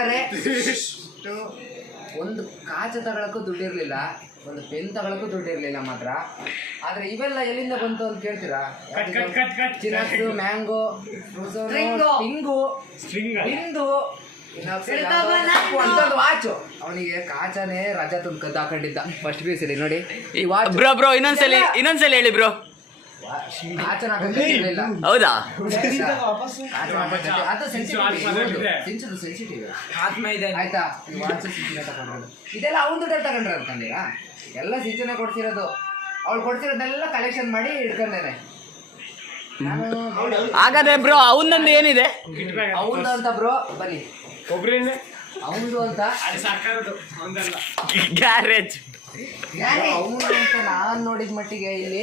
ಗೆಳೆಯರೇ, ಒಂದು ಕಾಚ ತಗೊಳಕ್ಕೂ ದುಡ್ಡಿರ್ಲಿಲ್ಲ, ಒಂದು ಪೆನ್ ತಗೊಳಕ್ಕೂ ದುಡ್ಡಿರ್ಲಿಲ್ಲ ಮಾತ್ರ. ಆದ್ರೆ ಇವೆಲ್ಲ ಎಲ್ಲಿಂದ ಬಂತು ಅಂತ ಕೇಳ್ತೀರಾ? ಚಿನಕ್ಸು, ಮ್ಯಾಂಗೋ, ಟಿಂಗು, ಬಿಂದು, ವಾಚು. ಅವನಿಗೆ ಕಾಚನೆ ರಜಾ ತುಂಬ ಕದ್ದು ಹಾಕೊಂಡಿದ್ದ ಫಸ್ಟ್ ಪಿ ಯು ಸಿ ನೋಡಿ. ಈ ವಾಚ್ ಬ್ರೋ ಇನ್ನೊಂದ್ಸಲಿ ಹೇಳಿ ಬ್ರೋ. ಕಾಚನ ಹಾಕಿರ್ಲಿಲ್ಲ. ಹೌದಾ? ಅದು ಸೆನ್ಸಿಟಿವ್ ಆಯ್ತಾ? ವಾಚ್ ಸಿಂಚನೆ ತಗೊಂಡ್ರು. ಇದೆಲ್ಲ ಅವನ ದುಡ್ಡಲ್ಲಿ ತಗೊಂಡ್ರ ಅನ್ಕೊಂಡಿರಾ? ಎಲ್ಲ ಸಿಂಚನೆ ಕೊಡ್ಸಿರೋದು. ಅವ್ಳು ಕೊಡ್ಸಿರೋದೆಲ್ಲ ಕಲೆಕ್ಷನ್ ಮಾಡಿ ಇಟ್ಕೊಂಡೇನೆ. ಹಾಗಾದ್ರೆ ಬ್ರೋ ಅವನೊಂದು ಏನಿದೆ? ಅವಂದು ಅಂತ ಬ್ರೋ ಬನ್ನಿ, ಅವಂದು ಅಂತ ಗ್ಯಾರೇಜ್ ಅವನು ಅಂತ ನಾನ್ ನೋಡಿದ ಮಟ್ಟಿಗೆ ಇಲ್ಲಿ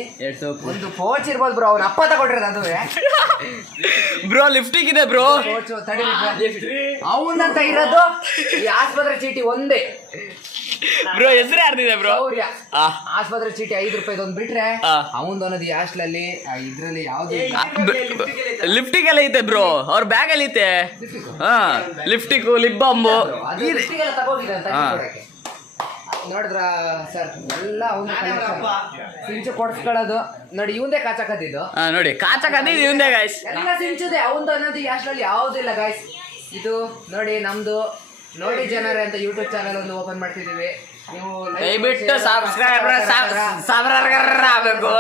ಒಂದು ಪೋಚ್ ಇರ್ಬೋದು ಬ್ರೋ. ಅವ್ನ ಅಪ್ಪ ತಗೊಂಡ್ರದ ಅದು ಬ್ರೋ. ಲಿಫ್ಟಿಗೆ ಇದೆ ಬ್ರೋ. ಪೋಚು ಅವನಂತ ಇರೋದು ಈ ಆಸ್ಪತ್ರೆ ಚೀಟಿ ಒಂದೇ ಬ್ರೋ. ಹೆಸರು ಯಾರ್ದಿದೆ ಬ್ರೋ? ಆಸ್ಪತ್ರೆ ಚೀಟಿ 5 ರೂಪಾಯಿ ಒಂದು ಬಿಟ್ರೆ ಅವಂದು ಅನ್ನೋದು ಈ ಹಾಸ್ಟೆಲಲ್ಲಿ ಇದ್ರಲ್ಲಿ ಯಾವ್ದು ಲಿಫ್ಟಿಗೆಲ್ಲ ಐತೆ ಬ್ರೋ. ಅವ್ರ ಬ್ಯಾಗ್ ಅಲ್ಲಿ ಐತೆ. ಲಿಫ್ಟಿಗೂ ಲಿಪ್ ಬಾಂಬು ಲಿಫ್ಟಿಗೆಲ್ಲ ತಗೋಗಿದೆ ಅಂತ ನೋಡಿದ್ರ ಸರ್. ಎಲ್ಲ ಅವನ ಸಿಂಚು ಕೊಡ್ಸ್ಕೊಳ್ಳೋದು ನೋಡಿ. ಇವಂದೇ ಕಾಚಕತ್ತಿದ್ದು ನೋಡಿ. ಕಾಚಕತ್ತಿದ್ದು ಇವಂದೇ ಗಾಯ್ಸ್. ಎಲ್ಲ ಸಿಂಚುದೆ. ಅವಂದು ಅನ್ನೋದು ಈ ಹಾಸ್ಟೆಲಲ್ಲಿ ಯಾವುದಿಲ್ಲ ಗಾಯ್ಸ್. ಇದು ನೋಡಿ ನಮ್ದು ನೋಡಿ ಜನರೇ ಅಂತ ಯೂಟ್ಯೂಬ್ ಚಾನಲ್ ಒಂದು ಓಪನ್ ಮಾಡ್ತಿದೀವಿ. ನೀವು ದಯವಿಟ್ಟು ಸಬ್ಸ್ಕ್ರೈಬರ್ ಆಗಬೇಕು.